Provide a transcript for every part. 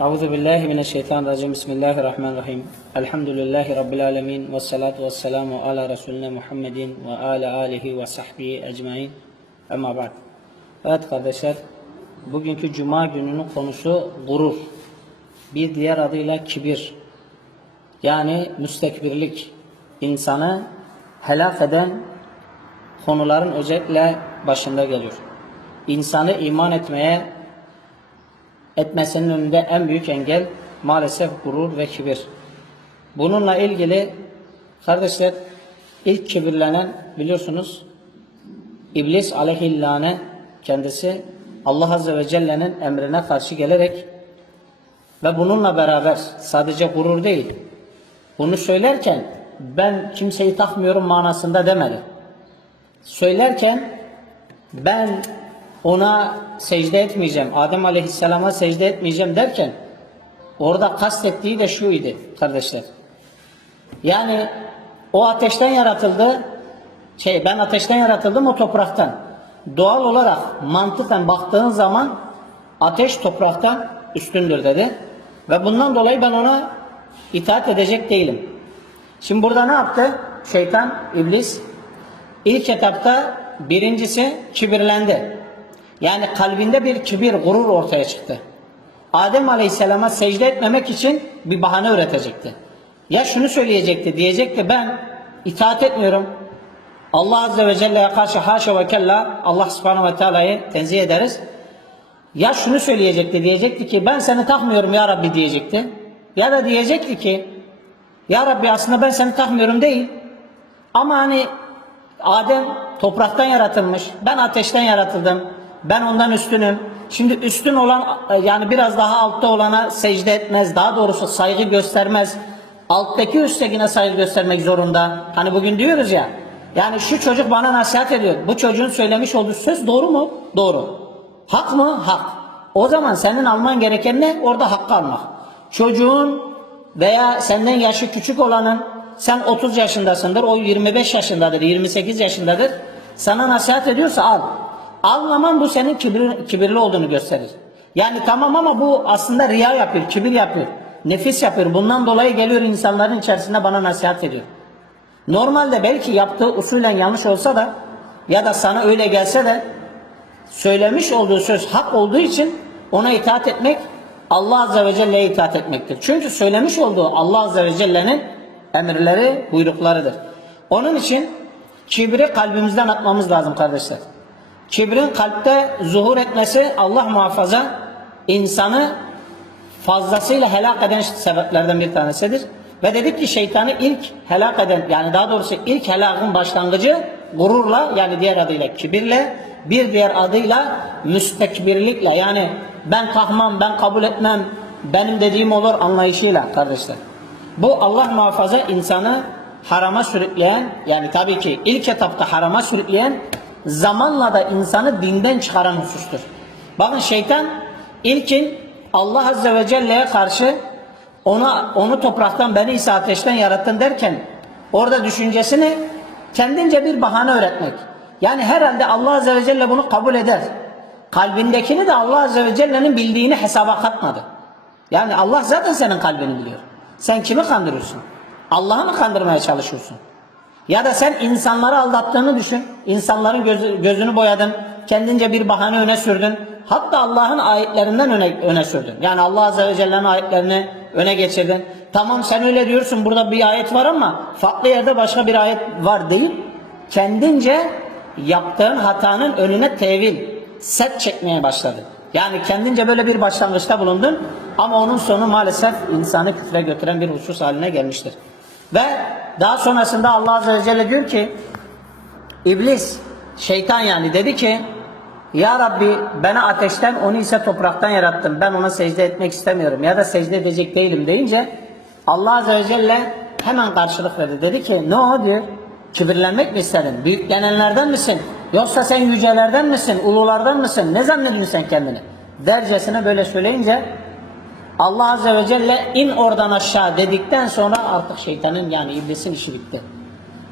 أعوذ بالله من الشيطان الرجيم بسم الله الرحمن الرحيم الحمد لله رب العالمين والصلاة والسلام على رسولنا محمد وآل آله وصحبه ecmaîn. Ama ba'd. Evet kardeşler, bugünkü cuma gününün konusu gurur. Bir diğer adıyla kibir. Yani müstekbirlik. insanı helak eden konuların özellikle başında geliyor. İnsanı iman etmeye etmesinin önünde en büyük engel maalesef gurur ve kibir. Bununla ilgili kardeşler ilk kibirlenen biliyorsunuz İblis aleyhillâne kendisi Allah Azze ve Celle'nin emrine karşı gelerek ve bununla beraber sadece gurur değil bunu söylerken ben kimseyi takmıyorum manasında demedi. Söylerken ben ona secde etmeyeceğim, Adem Aleyhisselam'a secde etmeyeceğim derken orada kastettiği de şuydu kardeşler. Yani o ateşten yaratıldı, şey ben ateşten yaratıldım o topraktan. Doğal olarak mantıken baktığın zaman ateş topraktan üstündür dedi. Ve bundan dolayı ben ona itaat edecek değilim. Şimdi burada ne yaptı? Şeytan, iblis ilk etapta birincisi kibirlendi. Yani kalbinde bir kibir, gurur ortaya çıktı. Adem Aleyhisselam'a secde etmemek için bir bahane üretecekti. Ya şunu söyleyecekti, diyecekti ben itaat etmiyorum. Allah Azze ve Celle'ye karşı haşa ve kella Allah Subhanahu ve Teala'yı tenzih ederiz. Ya şunu söyleyecekti, diyecekti ki ben seni takmıyorum ya Rabbi diyecekti. Ya da diyecekti ki ya Rabbi aslında ben seni takmıyorum değil. Ama hani Adem topraktan yaratılmış. Ben ateşten yaratıldım. Ben ondan üstünüm. Şimdi üstün olan yani biraz daha altta olana secde etmez. Daha doğrusu saygı göstermez. Alttaki üsttekine saygı göstermek zorunda. Hani bugün diyoruz ya. Yani şu çocuk bana nasihat ediyor. Bu çocuğun söylemiş olduğu söz doğru mu? Doğru. Hak mı? Hak. O zaman senin alman gereken ne? Orada hakkı almak. Çocuğun veya senden yaşı küçük olanın sen 30 yaşındasındır, o 25 yaşındadır, 28 yaşındadır. Sana nasihat ediyorsa al. Almaman bu senin kibir, kibirli olduğunu gösterir. Yani tamam ama bu aslında riya yapıyor, kibir yapıyor. Nefis yapıyor. Bundan dolayı geliyor insanların içerisinde bana nasihat ediyor. Normalde belki yaptığı usulen yanlış olsa da ya da sana öyle gelse de söylemiş olduğu söz hak olduğu için ona itaat etmek Allah Azze ve Celle'ye itaat etmektir. Çünkü söylemiş olduğu Allah Azze ve Celle'nin emirleri, buyruklarıdır. Onun için kibri kalbimizden atmamız lazım kardeşler. Kibrin kalpte zuhur etmesi Allah muhafaza insanı fazlasıyla helak eden sebeplerden bir tanesidir. Ve dedik ki şeytanı ilk helak eden yani daha doğrusu ilk helakın başlangıcı gururla yani diğer adıyla kibirle bir diğer adıyla müstekbirlikle yani ben kalkmam ben kabul etmem benim dediğim olur anlayışıyla kardeşler. Bu Allah muhafaza insanı harama sürükleyen yani tabii ki ilk etapta harama sürükleyen zamanla da insanı dinden çıkaran husustur. Bakın şeytan ilkin Allah Azze ve Celle'ye karşı ona onu topraktan beni ise ateşten yarattın derken orada düşüncesini kendince bir bahane öğretmek. Yani herhalde Allah Azze ve Celle bunu kabul eder. Kalbindekini de Allah Azze ve Celle'nin bildiğini hesaba katmadı. Yani Allah zaten senin kalbini biliyor. Sen kimi kandırıyorsun? Allah'ı mı kandırmaya çalışıyorsun? Ya da sen insanları aldattığını düşün. İnsanların gözü, gözünü boyadın. Kendince bir bahane öne sürdün. Hatta Allah'ın ayetlerinden öne, öne sürdün. Yani Allah Azze ve Celle'nin ayetlerini öne geçirdin. Tamam sen öyle diyorsun burada bir ayet var ama farklı yerde başka bir ayet var deyip kendince yaptığın hatanın önüne tevil, set çekmeye başladı. Yani kendince böyle bir başlangıçta bulundun ama onun sonu maalesef insanı küfre götüren bir husus haline gelmiştir. Ve daha sonrasında Allah Azze ve Celle diyor ki İblis, şeytan yani dedi ki Ya Rabbi beni ateşten onu ise topraktan yarattın. Ben ona secde etmek istemiyorum ya da secde edecek değilim deyince Allah Azze ve Celle hemen karşılık verdi. Dedi ki ne o diyor? Kibirlenmek mi istedin? Büyüklenenlerden misin? Yoksa sen yücelerden misin? Ululardan mısın? Ne zannediyorsun sen kendini? Dercesine böyle söyleyince Allah Azze ve Celle in oradan aşağı dedikten sonra artık şeytanın yani iblisin işi bitti.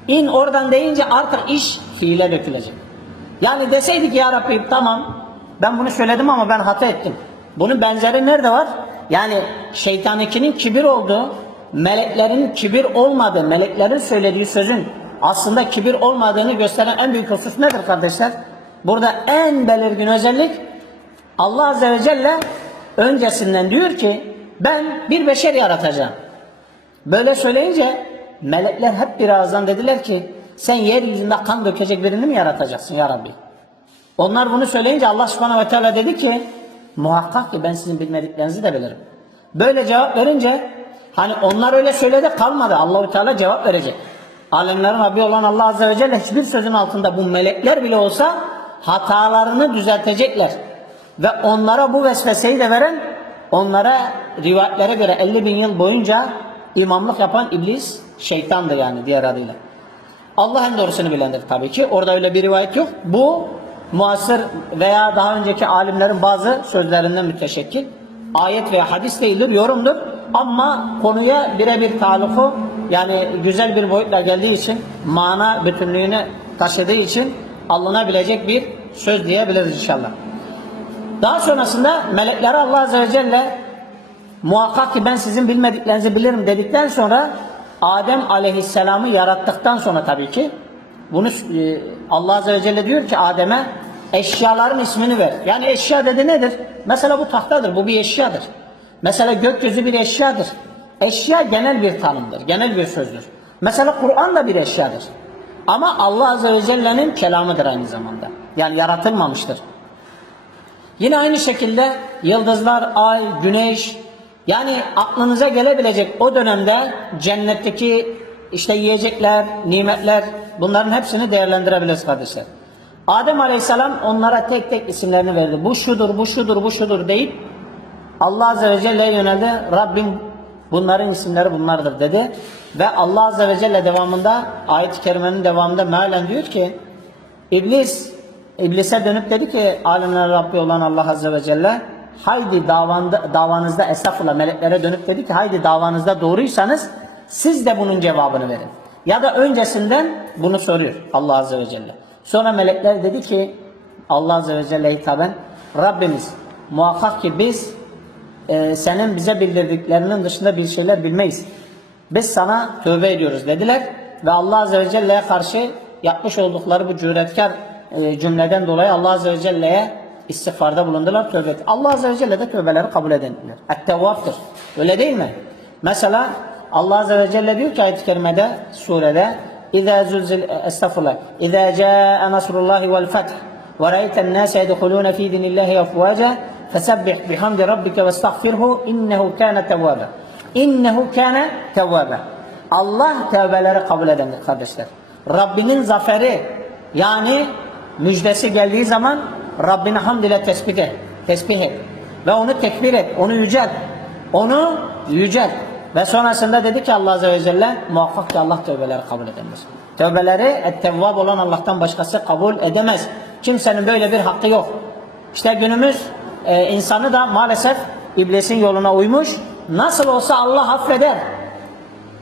İn oradan deyince artık iş fiile dökülecek. Yani deseydik ya Rabbi tamam ben bunu söyledim ama ben hata ettim. Bunun benzeri nerede var? Yani şeytanikinin kibir olduğu, meleklerin kibir olmadığı, meleklerin söylediği sözün aslında kibir olmadığını gösteren en büyük husus nedir kardeşler? Burada en belirgin özellik Allah Azze ve Celle öncesinden diyor ki ben bir beşer yaratacağım. Böyle söyleyince melekler hep bir ağızdan dediler ki sen yeryüzünde kan dökecek birini mi yaratacaksın ya Rabbi? Onlar bunu söyleyince Allah subhanahu ve teala dedi ki muhakkak ki ben sizin bilmediklerinizi de bilirim. Böyle cevap verince hani onlar öyle söyledi kalmadı. Allahu Teala cevap verecek. Alemlerin Rabbi olan Allah Azze ve Celle hiçbir sözün altında bu melekler bile olsa hatalarını düzeltecekler. Ve onlara bu vesveseyi de veren onlara rivayetlere göre 50 bin yıl boyunca imamlık yapan iblis şeytandır yani diğer adıyla. Allah en doğrusunu bilendir tabii ki. Orada öyle bir rivayet yok. Bu muasır veya daha önceki alimlerin bazı sözlerinden müteşekkil. Ayet veya hadis değildir, yorumdur. Ama konuya birebir taluku yani güzel bir boyutla geldiği için mana bütünlüğünü taşıdığı için alınabilecek bir söz diyebiliriz inşallah. Daha sonrasında melekleri Allah Azze ve Celle muhakkak ki ben sizin bilmediklerinizi bilirim dedikten sonra Adem Aleyhisselam'ı yarattıktan sonra tabii ki bunu e, Allah Azze ve Celle diyor ki Adem'e eşyaların ismini ver. Yani eşya dedi nedir? Mesela bu tahtadır, bu bir eşyadır. Mesela gökyüzü bir eşyadır. Eşya genel bir tanımdır, genel bir sözdür. Mesela Kur'an da bir eşyadır. Ama Allah Azze ve Celle'nin kelamıdır aynı zamanda. Yani yaratılmamıştır. Yine aynı şekilde yıldızlar, ay, güneş yani aklınıza gelebilecek o dönemde cennetteki işte yiyecekler, nimetler bunların hepsini değerlendirebiliriz kardeşler. Adem Aleyhisselam onlara tek tek isimlerini verdi. Bu şudur, bu şudur, bu şudur deyip Allah Azze ve Celle'ye yöneldi. Rabbim bunların isimleri bunlardır dedi. Ve Allah Azze ve Celle devamında ayet-i kerimenin devamında mealen diyor ki İblis İblise dönüp dedi ki alemler Rabbi olan Allah Azze ve Celle haydi davanda, davanızda estağfurullah meleklere dönüp dedi ki haydi davanızda doğruysanız siz de bunun cevabını verin. Ya da öncesinden bunu soruyor Allah Azze ve Celle. Sonra melekler dedi ki Allah Azze ve Celle hitaben Rabbimiz muhakkak ki biz e, senin bize bildirdiklerinin dışında bir şeyler bilmeyiz. Biz sana tövbe ediyoruz dediler ve Allah Azze ve Celle'ye karşı yapmış oldukları bu cüretkar e, cümleden dolayı Allah Azze ve Celle'ye istiğfarda bulundular, tövbe etti. Allah Azze ve Celle de tövbeleri kabul edenler. Ettevvaptır. Öyle değil mi? Mesela Allah Azze ve Celle diyor ki ayet-i kerimede, surede zülzil, estağfurullah, İzâ câe nasrullahi vel feth ve reyten nâse yedhulûne fî dinillâhi efvâca fesebbih bihamdi rabbike ve estağfirhu innehu kâne tevvâbe. İnnehu kâne tevvâbe. Allah tevbeleri kabul edendir kardeşler. Rabbinin zaferi yani müjdesi geldiği zaman Rabbini hamd ile tesbih et, tesbih et. Ve onu tekbir et, onu yücelt. Onu yücelt. Ve sonrasında dedi ki Allah Azze ve Celle muhakkak ki Allah tövbeleri kabul edemez. Tövbeleri ettevvab olan Allah'tan başkası kabul edemez. Kimsenin böyle bir hakkı yok. İşte günümüz e, insanı da maalesef iblisin yoluna uymuş. Nasıl olsa Allah affeder.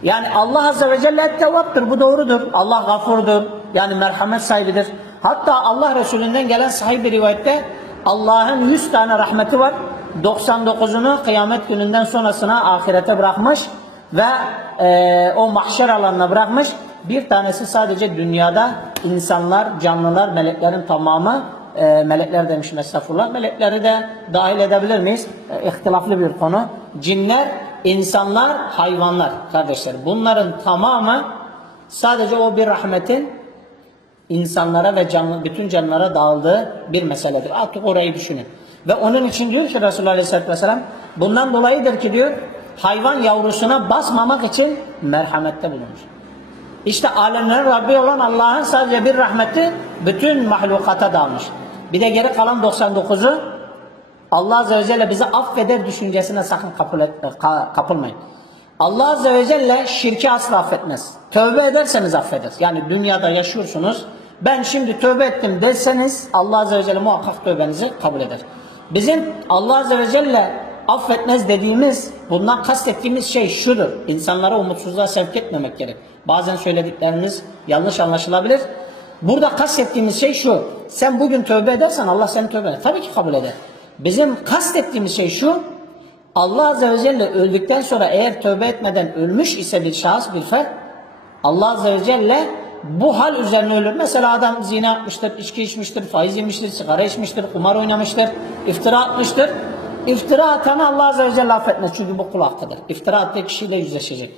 Yani Allah Azze ve Celle tevvaptır. Bu doğrudur. Allah gafurdur. Yani merhamet sahibidir. Hatta Allah Resulü'nden gelen sahih bir rivayette Allah'ın 100 tane rahmeti var. 99'unu kıyamet gününden sonrasına ahirete bırakmış ve e, o mahşer alanına bırakmış. Bir tanesi sadece dünyada insanlar, canlılar, meleklerin tamamı e, melekler demişim estağfurullah. Melekleri de dahil edebilir miyiz? E, ihtilaflı bir konu. Cinler, insanlar, hayvanlar kardeşler. Bunların tamamı sadece o bir rahmetin insanlara ve canlı, bütün canlılara dağıldığı bir meseledir. Artık orayı düşünün. Ve onun için diyor ki Resulullah Aleyhisselatü Vesselam bundan dolayıdır ki diyor hayvan yavrusuna basmamak için merhamette bulunur. İşte alemlerin Rabbi olan Allah'ın sadece bir rahmeti bütün mahlukata dağılmış. Bir de geri kalan 99'u Allah Azze ve Celle bizi affeder düşüncesine sakın kapıl, kapılmayın. Allah Azze ve Celle şirki asla affetmez. Tövbe ederseniz affeder. Yani dünyada yaşıyorsunuz. Ben şimdi tövbe ettim deseniz Allah Azze ve Celle muhakkak tövbenizi kabul eder. Bizim Allah Azze ve Celle affetmez dediğimiz, bundan kastettiğimiz şey şudur. İnsanlara umutsuzluğa sevk etmemek gerek. Bazen söylediklerimiz yanlış anlaşılabilir. Burada kastettiğimiz şey şu. Sen bugün tövbe edersen Allah seni tövbe eder. Tabii ki kabul eder. Bizim kastettiğimiz şey şu. Allah Azze ve Celle öldükten sonra eğer tövbe etmeden ölmüş ise bir şahıs bir fert Allah Azze ve Celle bu hal üzerine ölür. Mesela adam zina yapmıştır, içki içmiştir, faiz yemiştir, sigara içmiştir, kumar oynamıştır, iftira atmıştır. İftira atanı Allah Azze ve Celle affetmez çünkü bu kul hakkıdır. İftira attığı kişiyle yüzleşecek.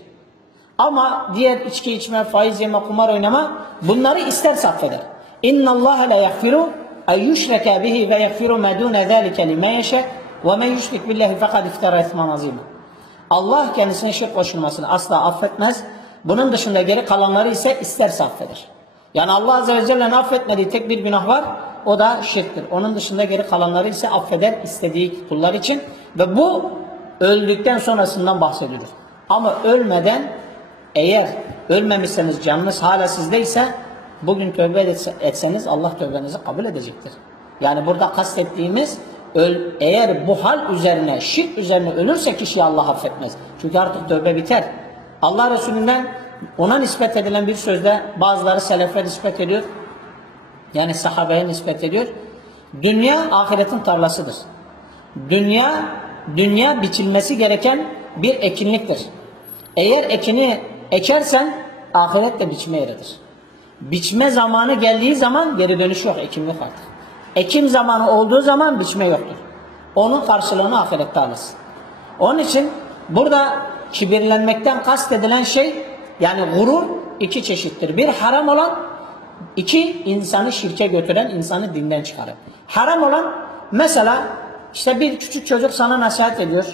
Ama diğer içki içme, faiz yeme, kumar oynama bunları isterse affeder. İnna Allah la yaghfiru en yushraka bihi ve yaghfiru ma dun zalika limen yasha ve men yushrik billahi fekad iftara isman azima. Allah kendisine şirk koşulmasını asla affetmez. Bunun dışında geri kalanları ise isterse affeder. Yani Allah Azze ve Celle'nin affetmediği tek bir günah var. O da şirktir. Onun dışında geri kalanları ise affeder istediği kullar için. Ve bu öldükten sonrasından bahsedilir. Ama ölmeden eğer ölmemişseniz canınız hala sizdeyse bugün tövbe etse- etseniz Allah tövbenizi kabul edecektir. Yani burada kastettiğimiz öl, eğer bu hal üzerine, şirk üzerine ölürse kişi Allah affetmez. Çünkü artık tövbe biter. Allah Resulü'nden ona nispet edilen bir sözde bazıları selefe nispet ediyor. Yani sahabeye nispet ediyor. Dünya ahiretin tarlasıdır. Dünya, dünya biçilmesi gereken bir ekinliktir. Eğer ekini ekersen ahiret de biçme yeridir. Biçme zamanı geldiği zaman geri dönüş yok, ekim yok artık. Ekim zamanı olduğu zaman biçme yoktur. Onun karşılığını ahirette alırsın. Onun için burada kibirlenmekten kastedilen şey yani gurur iki çeşittir. Bir haram olan, iki insanı şirke götüren, insanı dinden çıkarır. Haram olan mesela işte bir küçük çocuk sana nasihat ediyor.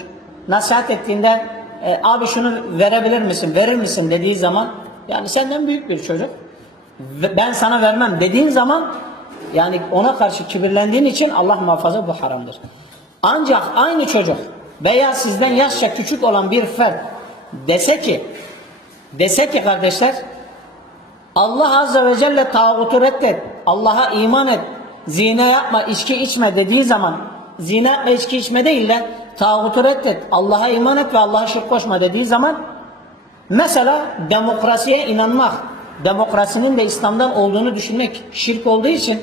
Nasihat ettiğinde e, abi şunu verebilir misin, verir misin dediği zaman yani senden büyük bir çocuk ben sana vermem dediğin zaman yani ona karşı kibirlendiğin için Allah muhafaza bu haramdır. Ancak aynı çocuk veya sizden yaşça küçük olan bir fert dese ki dese ki kardeşler Allah Azze ve Celle tağutu reddet, Allah'a iman et, zina yapma, içki içme dediği zaman zina yapma, içki içme değil de tağutu reddet, Allah'a iman et ve Allah'a şirk koşma dediği zaman mesela demokrasiye inanmak, demokrasinin de İslam'dan olduğunu düşünmek şirk olduğu için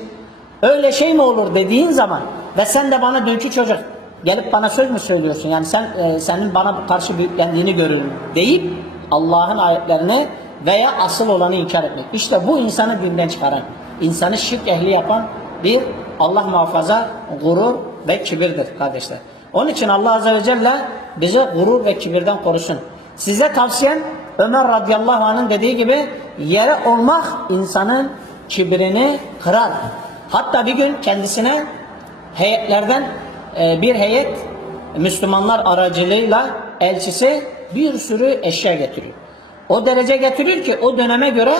öyle şey mi olur dediğin zaman ve sen de bana dünkü çocuk gelip bana söz mü söylüyorsun yani sen e, senin bana karşı büyüklendiğini görürüm deyip Allah'ın ayetlerini veya asıl olanı inkar etmek. İşte bu insanı dinden çıkaran, insanı şirk ehli yapan bir Allah muhafaza gurur ve kibirdir kardeşler. Onun için Allah Azze ve Celle bizi gurur ve kibirden korusun. Size tavsiyem Ömer radıyallahu anh'ın dediği gibi yere olmak insanın kibirini kırar. Hatta bir gün kendisine heyetlerden e, bir heyet Müslümanlar aracılığıyla elçisi bir sürü eşya getiriyor. O derece getiriyor ki o döneme göre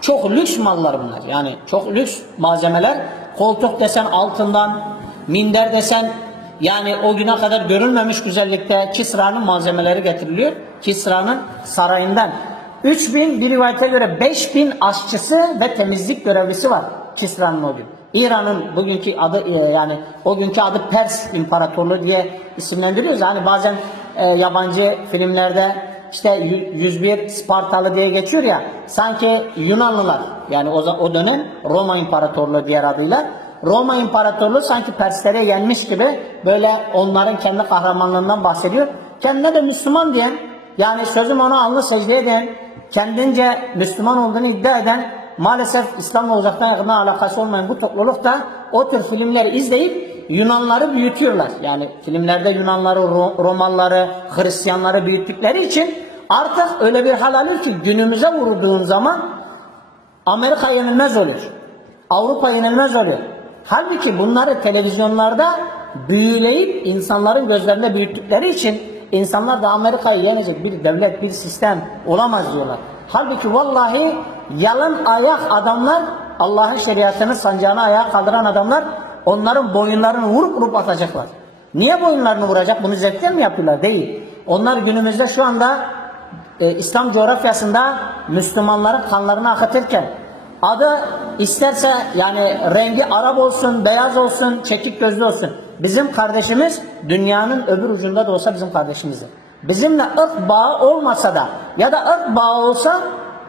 çok lüks mallar bunlar. Yani çok lüks malzemeler. Koltuk desen altından, minder desen yani o güne kadar görülmemiş güzellikte Kisra'nın malzemeleri getiriliyor. Kisra'nın sarayından. 3000 bir rivayete göre 5000 aşçısı ve temizlik görevlisi var Kisra'nın o gün. İran'ın bugünkü adı e, yani o günkü adı Pers İmparatorluğu diye isimlendiriyoruz. Yani bazen e, yabancı filmlerde işte y- 101 Spartalı diye geçiyor ya sanki Yunanlılar yani o, o dönem Roma İmparatorluğu diğer adıyla Roma İmparatorluğu sanki Perslere yenmiş gibi böyle onların kendi kahramanlığından bahsediyor. Kendine de Müslüman diyen yani sözüm ona alnı secde eden kendince Müslüman olduğunu iddia eden maalesef İslam'la uzaktan yakından alakası olmayan bu topluluk da o tür filmleri izleyip Yunanları büyütüyorlar. Yani filmlerde Yunanları, Ro- Romalıları, Hristiyanları büyüttükleri için artık öyle bir hal alıyor ki günümüze vurduğun zaman Amerika yenilmez oluyor. Avrupa yenilmez oluyor. Halbuki bunları televizyonlarda büyüleyip insanların gözlerinde büyüttükleri için insanlar da Amerika'yı yenecek bir devlet, bir sistem olamaz diyorlar. Halbuki vallahi yalın ayak adamlar Allah'ın şeriatını sancağına ayağa kaldıran adamlar onların boyunlarını vurup vurup atacaklar. Niye boyunlarını vuracak? Bunu zevkten mi yapıyorlar? Değil. Onlar günümüzde şu anda e, İslam coğrafyasında Müslümanların kanlarını akıtırken adı isterse yani rengi Arap olsun, beyaz olsun, çekik gözlü olsun. Bizim kardeşimiz dünyanın öbür ucunda da olsa bizim kardeşimizdir. Bizimle ırk bağı olmasa da ya da ırk bağı olsa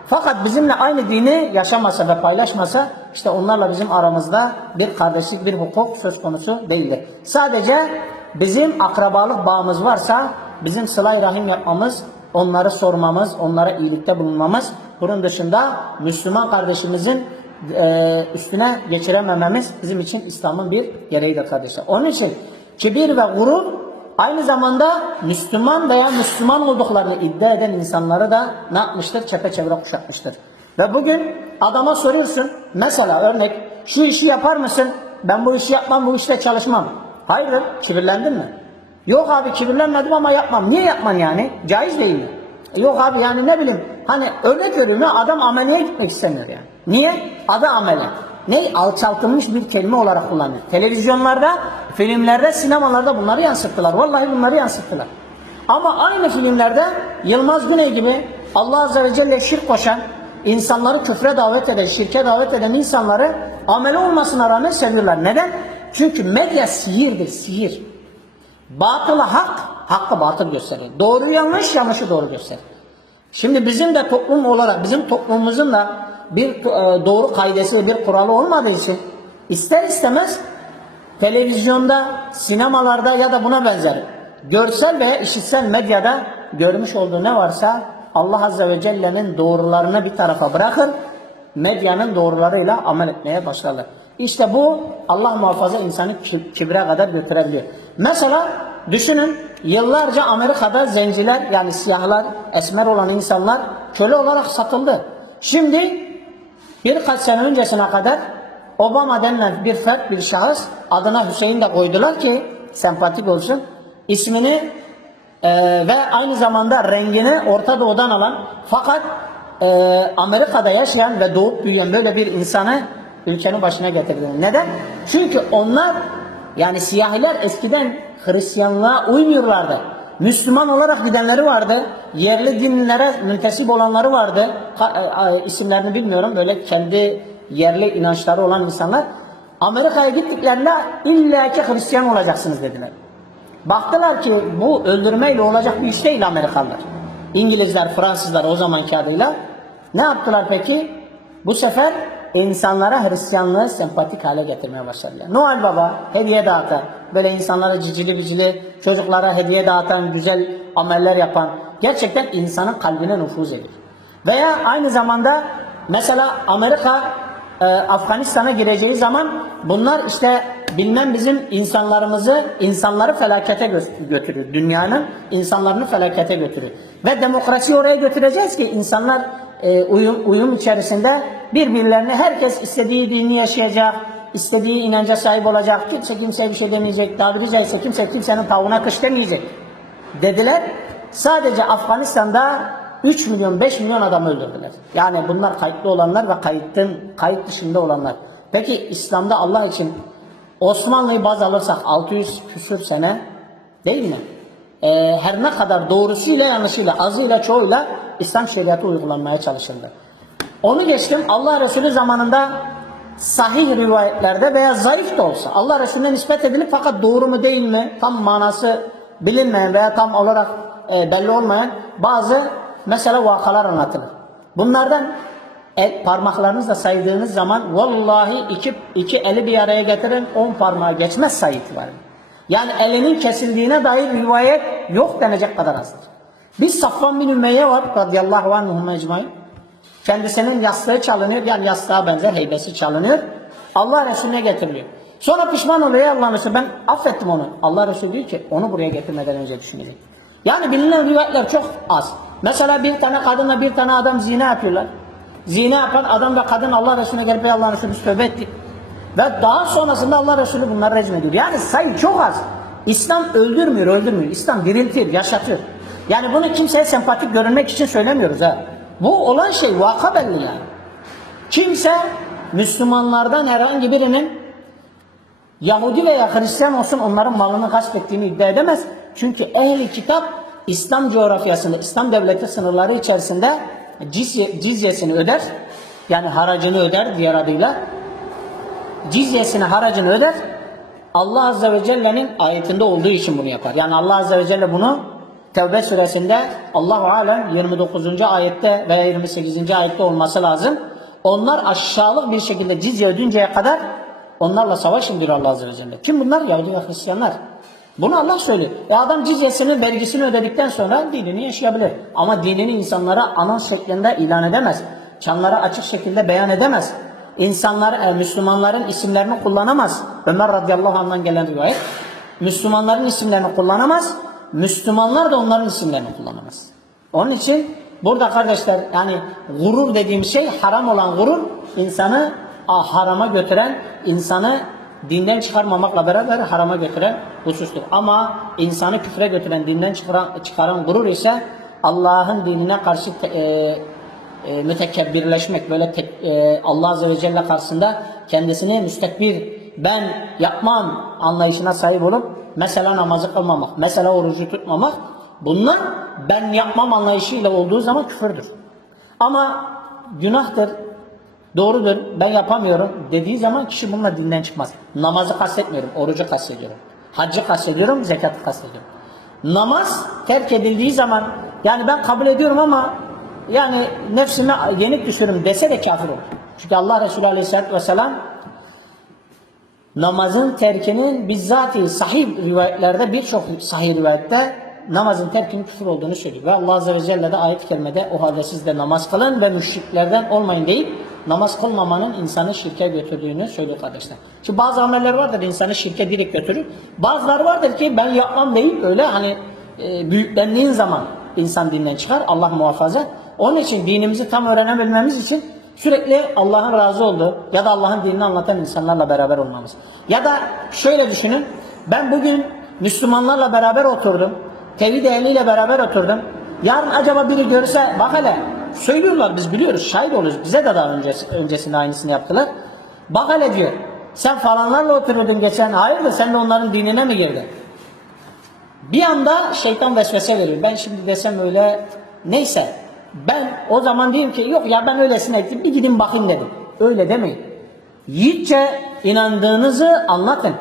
fakat bizimle aynı dini yaşamasa ve paylaşmasa işte onlarla bizim aramızda bir kardeşlik, bir hukuk söz konusu değildir. Sadece bizim akrabalık bağımız varsa bizim sıla rahim yapmamız, onları sormamız, onlara iyilikte bulunmamız. Bunun dışında Müslüman kardeşimizin e, üstüne geçiremememiz bizim için İslam'ın bir gereğidir kardeşler. Onun için kibir ve gurur aynı zamanda Müslüman veya Müslüman olduklarını iddia eden insanları da ne yapmıştır? Çepeçevre kuşatmıştır. Ve bugün adama soruyorsun mesela örnek şu işi yapar mısın? Ben bu işi yapmam, bu işte çalışmam. Hayır, kibirlendin mi? Yok abi kibirlenmedim ama yapmam. Niye yapman yani? Caiz değil mi? Yok abi yani ne bileyim hani örnek veriyorum adam ameliyeye gitmek istemiyor yani. Niye? Adı amele. Ne? Alçaltılmış bir kelime olarak kullanıyor. Televizyonlarda, filmlerde, sinemalarda bunları yansıttılar. Vallahi bunları yansıttılar. Ama aynı filmlerde Yılmaz Güney gibi Allah Azze ve Celle şirk koşan, insanları küfre davet eden, şirke davet eden insanları amele olmasına rağmen seviyorlar. Neden? Çünkü medya sihirdir, sihir. Batılı hak, hakkı batıl gösterir. Doğru yanlış, yanlışı doğru gösterir. Şimdi bizim de toplum olarak, bizim toplumumuzun da bir e, doğru kaidesi, bir kuralı olmadığı için ister istemez televizyonda, sinemalarda ya da buna benzer görsel veya işitsel medyada görmüş olduğu ne varsa Allah Azze ve Celle'nin doğrularını bir tarafa bırakır, medyanın doğrularıyla amel etmeye başlarlar. İşte bu Allah muhafaza insanı ki- kibre kadar götürebiliyor. Mesela düşünün yıllarca Amerika'da zenciler yani siyahlar, esmer olan insanlar köle olarak satıldı. Şimdi birkaç sene öncesine kadar Obama denilen bir fert, bir şahıs adına Hüseyin de koydular ki sempatik olsun. İsmini e, ve aynı zamanda rengini Orta Doğu'dan alan fakat e, Amerika'da yaşayan ve doğup büyüyen böyle bir insanı ülkenin başına getirdi. Neden? Çünkü onlar yani siyahiler eskiden Hristiyanlığa uymuyorlardı. Müslüman olarak gidenleri vardı. Yerli dinlere müntesip olanları vardı. E, isimlerini bilmiyorum. Böyle kendi yerli inançları olan insanlar. Amerika'ya gittiklerinde illaki Hristiyan olacaksınız dediler. Baktılar ki bu öldürmeyle olacak bir iş değil Amerikalılar. İngilizler, Fransızlar o zamanki adıyla ne yaptılar peki? Bu sefer insanlara Hristiyanlığı sempatik hale getirmeye başladılar. Noel Baba hediye dağıtan, böyle insanlara cicili bicili, çocuklara hediye dağıtan, güzel ameller yapan, gerçekten insanın kalbine nüfuz ediyor. Veya aynı zamanda mesela Amerika e, Afganistan'a gireceği zaman bunlar işte bilmem bizim insanlarımızı, insanları felakete gö- götürür. Dünyanın insanlarını felakete götürür. Ve demokrasiyi oraya götüreceğiz ki insanlar e, uyum, uyum içerisinde birbirlerini herkes istediği dinini yaşayacak, istediği inanca sahip olacak, kimse kimseye bir şey demeyecek, tabiri caizse kimse kimsenin tavuğuna kış demeyecek dediler. Sadece Afganistan'da 3 milyon 5 milyon adam öldürdüler. Yani bunlar kayıtlı olanlar ve kayıtın kayıt dışında olanlar. Peki İslam'da Allah için Osmanlı'yı baz alırsak 600 küsür sene değil mi? Ee, her ne kadar doğrusuyla yanlışıyla azıyla çoğuyla İslam şeriatı uygulanmaya çalışıldı. Onu geçtim Allah Resulü zamanında sahih rivayetlerde veya zayıf da olsa Allah Resulüne nispet edilip fakat doğru mu değil mi tam manası bilinmeyen veya tam olarak e, belli olmayan bazı mesela vakalar anlatılır. Bunlardan el, parmaklarınızla saydığınız zaman vallahi iki, iki eli bir araya getirin on parmağı geçmez sayı itibariyle. Yani elinin kesildiğine dair rivayet yok denecek kadar azdır. Bir Safvan bin Ümeyye var radıyallahu anhum ecmaîn. Kendisinin yastığı çalınıyor. Yani yastığa benzer heybesi çalınıyor. Allah Resulüne getiriliyor. Sonra pişman oluyor Allah Resulü. Ben affettim onu. Allah Resulü diyor ki onu buraya getirmeden önce düşünecek. Yani bilinen rivayetler çok az. Mesela bir tane kadınla bir tane adam zina yapıyorlar. Zina yapan adam ve kadın Allah Resulüne gelip "Ey Allah Resulü biz tövbe ettik. Ve daha sonrasında Allah Resulü bunları recm ediyor. Yani sayı çok az. İslam öldürmüyor, öldürmüyor. İslam diriltir, yaşatır. Yani bunu kimseye sempatik görünmek için söylemiyoruz ha. Bu olan şey vaka belli yani. Kimse Müslümanlardan herhangi birinin Yahudi veya Hristiyan olsun onların malını gasp ettiğini iddia edemez. Çünkü ehli kitap İslam coğrafyasında, İslam devleti sınırları içerisinde cizye, cizyesini öder. Yani haracını öder diğer adıyla. Cizyesini, haracını öder. Allah Azze ve Celle'nin ayetinde olduğu için bunu yapar. Yani Allah Azze ve Celle bunu Tevbe suresinde Allahu alem 29. ayette veya 28. ayette olması lazım. Onlar aşağılık bir şekilde cizye ödünceye kadar onlarla savaşın diyor Allah Azze ve Celle. Kim bunlar? Yahudi ve Hristiyanlar. Bunu Allah söylüyor. E adam cizyesinin vergisini ödedikten sonra dinini yaşayabilir. Ama dinini insanlara anons şeklinde ilan edemez. Çanlara açık şekilde beyan edemez. İnsanlar, e, Müslümanların isimlerini kullanamaz. Ömer radıyallahu anh'dan gelen rivayet. Müslümanların isimlerini kullanamaz. Müslümanlar da onların isimlerini kullanamaz. Onun için burada kardeşler yani gurur dediğim şey haram olan gurur insanı ah, harama götüren, insanı dinden çıkarmamakla beraber harama götüren husustur. Ama insanı küfre götüren, dinden çıkaran, çıkaran gurur ise Allah'ın dinine karşı e, e, mütekebbirleşmek, böyle tek- e, Allah Azze ve Celle karşısında kendisini müstekbir, ben yapmam anlayışına sahip olup mesela namazı kılmamak, mesela orucu tutmamak bunlar ben yapmam anlayışıyla olduğu zaman küfürdür. Ama günahtır, doğrudur, ben yapamıyorum dediği zaman kişi bununla dinden çıkmaz. Namazı kastetmiyorum, orucu kastediyorum. Haccı kastediyorum, zekatı kastediyorum. Namaz terk edildiği zaman yani ben kabul ediyorum ama yani nefsime yenik düşürüm dese de kafir olur. Çünkü Allah Resulü Aleyhisselatü Vesselam namazın terkinin bizzati sahih rivayetlerde birçok sahih rivayette namazın terkinin küfür olduğunu söylüyor. Ve Allah Azze ve Celle de ayet-i kerimede o halde siz de namaz kılın ve müşriklerden olmayın deyip namaz kılmamanın insanı şirke götürdüğünü söylüyor kardeşler. Şimdi bazı ameller vardır insanı şirke direkt götürür. Bazıları vardır ki ben yapmam deyip öyle hani e, büyüklendiğin zaman insan dinden çıkar. Allah muhafaza. Onun için dinimizi tam öğrenebilmemiz için sürekli Allah'ın razı olduğu ya da Allah'ın dinini anlatan insanlarla beraber olmamız. Ya da şöyle düşünün. Ben bugün Müslümanlarla beraber oturdum. Tevhid ehliyle beraber oturdum. Yarın acaba biri görse bak hele söylüyorlar biz biliyoruz şahit oluyoruz. Bize de daha öncesi, öncesinde aynısını yaptılar. Bak hele diyor. Sen falanlarla oturuyordun geçen. Hayırdır sen de onların dinine mi girdin? Bir anda şeytan vesvese veriyor. Ben şimdi desem öyle neyse. Ben o zaman diyeyim ki yok ya ben öylesine ettim bir gidin bakın dedim. Öyle demeyin. Yiğitçe inandığınızı anlatın.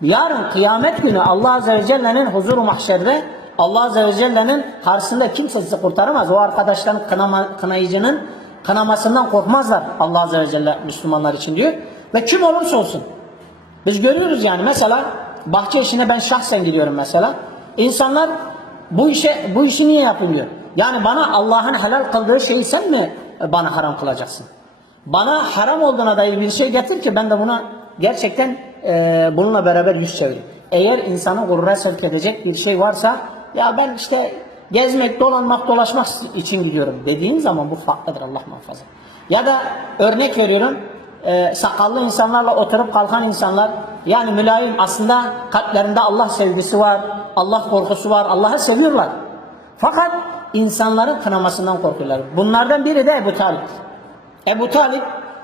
Yarın kıyamet günü Allah Azze ve Celle'nin huzuru mahşerde Allah Azze ve Celle'nin karşısında kimse sizi kurtaramaz. O arkadaşların kınama, kınayıcının kınamasından korkmazlar Allah Azze ve Celle Müslümanlar için diyor. Ve kim olursa olsun. Biz görüyoruz yani mesela bahçe işine ben şahsen gidiyorum mesela. İnsanlar bu işe bu işi niye yapılıyor? Yani bana Allah'ın helal kıldığı şeyi sen mi bana haram kılacaksın? Bana haram olduğuna dair bir şey getir ki ben de buna gerçekten e, bununla beraber yüz çevireyim. Eğer insanı gurura sevk edecek bir şey varsa ya ben işte gezmek, dolanmak, dolaşmak için gidiyorum dediğin zaman bu farklıdır Allah muhafaza. Ya da örnek veriyorum e, sakallı insanlarla oturup kalkan insanlar yani mülayim aslında kalplerinde Allah sevgisi var, Allah korkusu var, Allah'ı seviyorlar. Fakat insanların kınamasından korkuyorlar. Bunlardan biri de Ebu Talip. Ebu Talip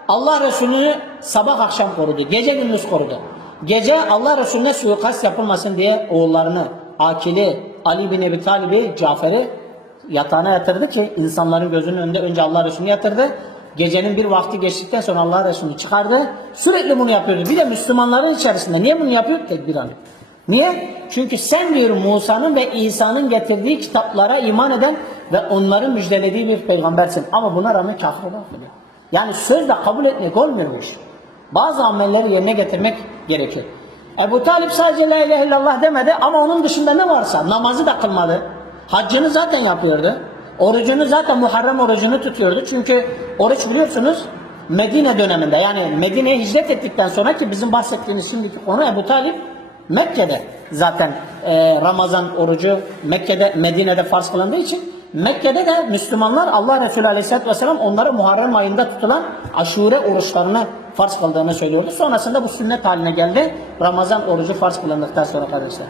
Allah Resulü'nü sabah akşam korudu. Gece gündüz korudu. Gece Allah Resulüne suikast yapılmasın diye oğullarını Akil'i, Ali bin Ebi Talib'i, Cafer'i yatağına yatırdı ki insanların gözünün önünde önce Allah Resulü'nü yatırdı. Gecenin bir vakti geçtikten sonra Allah Resulü'nü çıkardı. Sürekli bunu yapıyordu. Bir de Müslümanların içerisinde niye bunu yapıyor? Tedbir alıyor. Niye? Çünkü sen diyor Musa'nın ve İsa'nın getirdiği kitaplara iman eden ve onların müjdelediği bir peygambersin. Ama buna rağmen kafir diyor. Yani sözle kabul etmek olmuyor bu iş. Bazı amelleri yerine getirmek gerekir. Ebu Talip sadece la ilahe illallah demedi ama onun dışında ne varsa namazı da kılmadı. Haccını zaten yapıyordu. Orucunu zaten Muharrem orucunu tutuyordu. Çünkü oruç biliyorsunuz Medine döneminde yani Medine'ye hicret ettikten sonra ki bizim bahsettiğimiz şimdiki konu Ebu Talip Mekke'de zaten e, Ramazan orucu Mekke'de Medine'de farz kılındığı için Mekke'de de Müslümanlar Allah Resulü Aleyhisselatü Vesselam onları Muharrem ayında tutulan aşure oruçlarını farz kıldığını söylüyordu. Sonrasında bu sünnet haline geldi. Ramazan orucu farz kılındıktan sonra kardeşler.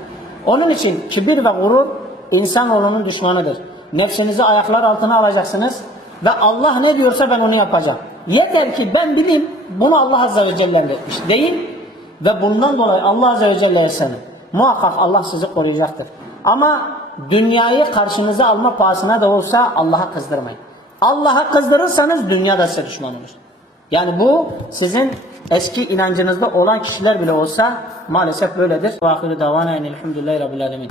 Onun için kibir ve gurur insanoğlunun düşmanıdır. Nefsinizi ayaklar altına alacaksınız ve Allah ne diyorsa ben onu yapacağım. Yeter ki ben bileyim bunu Allah Azze ve Celle emretmiş değil ve bundan dolayı Allah Azze ve Celle'ye senin. Muhakkak Allah sizi koruyacaktır. Ama dünyayı karşınıza alma pahasına da olsa Allah'a kızdırmayın. Allah'a kızdırırsanız dünya da size düşman olur. Yani bu sizin eski inancınızda olan kişiler bile olsa maalesef böyledir. Ve ahiru davana enelhamdülillahi rabbil alemin.